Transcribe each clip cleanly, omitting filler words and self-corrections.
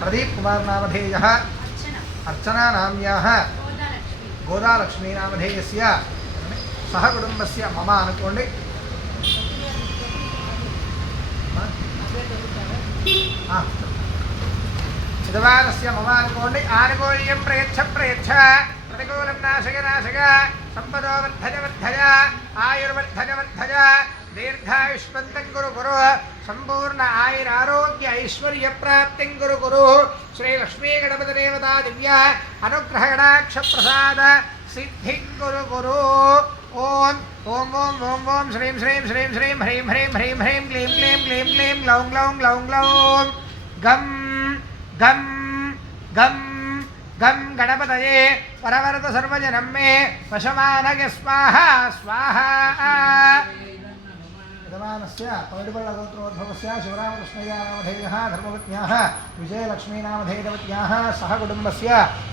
प्रदीप कुमार नामधेयः अर्चना नाम्याः गोदालक्ष्मी नामधेयस्य सह कुटुंबस्य मम अनुकोंडि चिदवारस्य मम अनुकोंडि आनुकूल्यं प्रयच्छ प्रतिकूलं नाशय संपदो वर्धय आयुर्वर्धय दीर्घायुष्मन्तं कुरु संपूर्ण आयुरारोग्य ऐश्वर्य प्राप्तिं कुरु श्री लक्ष्मी गणपति देवता दिव्य अनुग्रह कटाक्ष प्रसाद सिद्धिं कुरु ओम ओम ओम ओम ओम श्रीं श्रीं श्रीं श्रीं ह्रीं ह्रीं ह्रीं ह्रीं क्लीं क्लीं क्लीं क्लीं ग्लौं ग्लौं ग्लौं ग्लौं गं गं गं गं गणपतये परवरत सर्वजनं मे वशमानय स्वाहा स्वाहा यजमानस्य पौडिबल्लगोत्रोद्भवस्य शिवरामकृष्णय्यनामधेयः धर्मपत्न्याः विजयलक्ष्मीनामधेयवत्याः सह कुटुम्बस्य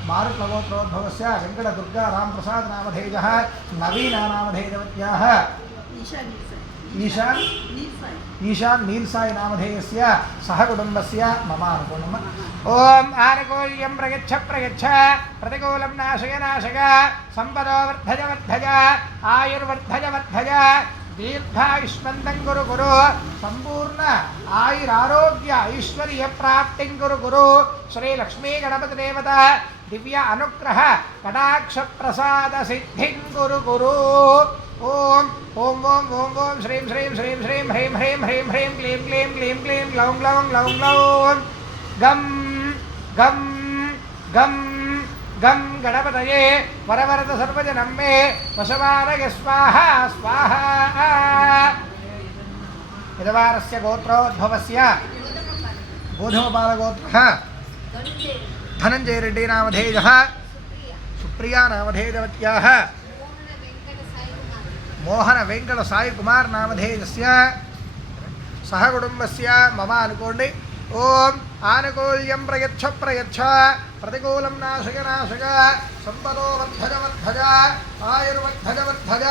मारुतगोत्रोद्भवस्य वेङ्कटदुर्गा रामप्रसादनामधेयः नवीनानामधेयवत्याः ईशान नीलसाई नामधेयस्य सह कुटुम्बस्य मम अनुकूलम् ओम आनुकूल्यं प्रयच्छ प्रतिकूलं नाशय संपदो वर्धय आयुर्वर्धय दीर्घायुष्मन्तं कुरु संपूर्ण आयुरारोग्य ऐश्वर्य प्राप्तिं कुरु श्री लक्ष्मी गणपति देवता दिव्य अनुग्रह कटाक्ष प्रसाद सिद्धिं कुरु ओम ओम ओम ओम ओम श्रीं श्रीं श्रीं श्रीं ह्रीं ह्रीं ह्रीं ह्रीं क्लीं क्लीं क्लीं क्लीं ग्लौं ग्लौं ग्लौं ग्लौं गं गं गं गं गणपतये वरवरद सर्वजनं मे वशमानय स्वाहा स्वाहा यजमानस्य गोत्रोद्भवस्य बोधोपालगोत्रः धनञ्जय रेड्डी नामधेयः सुप्रिया नामधेयवत्याः मोहन वेंकट साई कुमार नामधेयस्य सह कुटुम्बस्य मम अनुकोंडि ओम आनुकूल्यं प्रयच्छ प्रतिकूलं नाशय संपदो वर्धय आयुर्वर्धय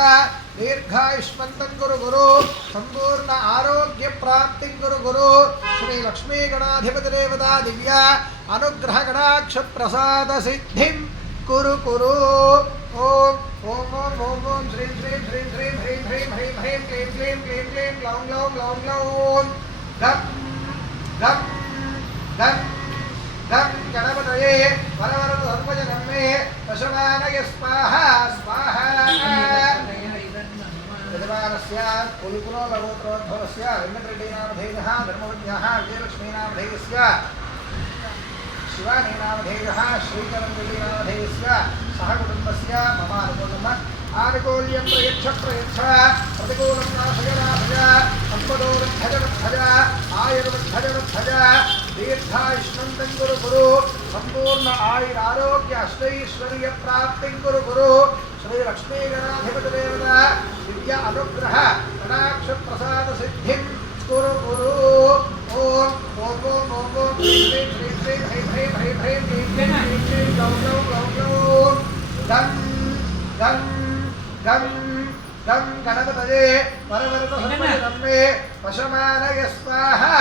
दीर्घायुष्मन्तं कुरु संपूर्ण आरोग्य प्राप्तिं कुरु श्री लक्ष्मी गणाधिपति देवता दिव्य अनुग्रह कटाक्ष प्रसाद सिद्धिं कुरु ओम ओम ओम ओम ओम श्रीं श्रीं श्रीं श्रीं ह्रीं ह्रीं ह्रीं ह्रीं क्लीं क्लीं क्लीं क्लीं ग्लौं ग्लौं ग्लौं ग्लौं गं गं गं गं गणपतये वरवरद सर्वजनं मे वशमानय स्वाहा स्वाहा यजमानस्य कुलकुलोलगोत्रोद्भवस्य वेङ्कटरेड्डिनामधेयः धर्मपत्न्याः विजयलक्ष्मीनामधेयस्य शिवानी नामधेयः श्रीकरण्रेड्डिनामधेयस्य सह कुटुम्बस्य मम अनुकूलम् आनुकूल्यं प्रयच्छ प्रतिकूलं नाशय संपदो वर्धय आयुर्वर्धय दीर्घायुष्मन्तं कुरु संपूर्ण आयुरारोग्य अष्टैश्वर्य प्राप्तिं कुरु श्री लक्ष्मी गणाधिपति देवता दिव्य अनुग्रह कटाक्ष प्रसाद सिद्धिं कुरु ओम ओम ओम ओम ओम श्रीं श्रीं श्रीं ह्रीं ह्रीं ह्रीं ह्रीं क्लीं क्लीं क्लीं क्लीं ग्लौं ग्लौं ग्लौं ग्लौं गं गं गं गं गणपतये वरवरद सर्वजनं मे वशमानय स्वाहा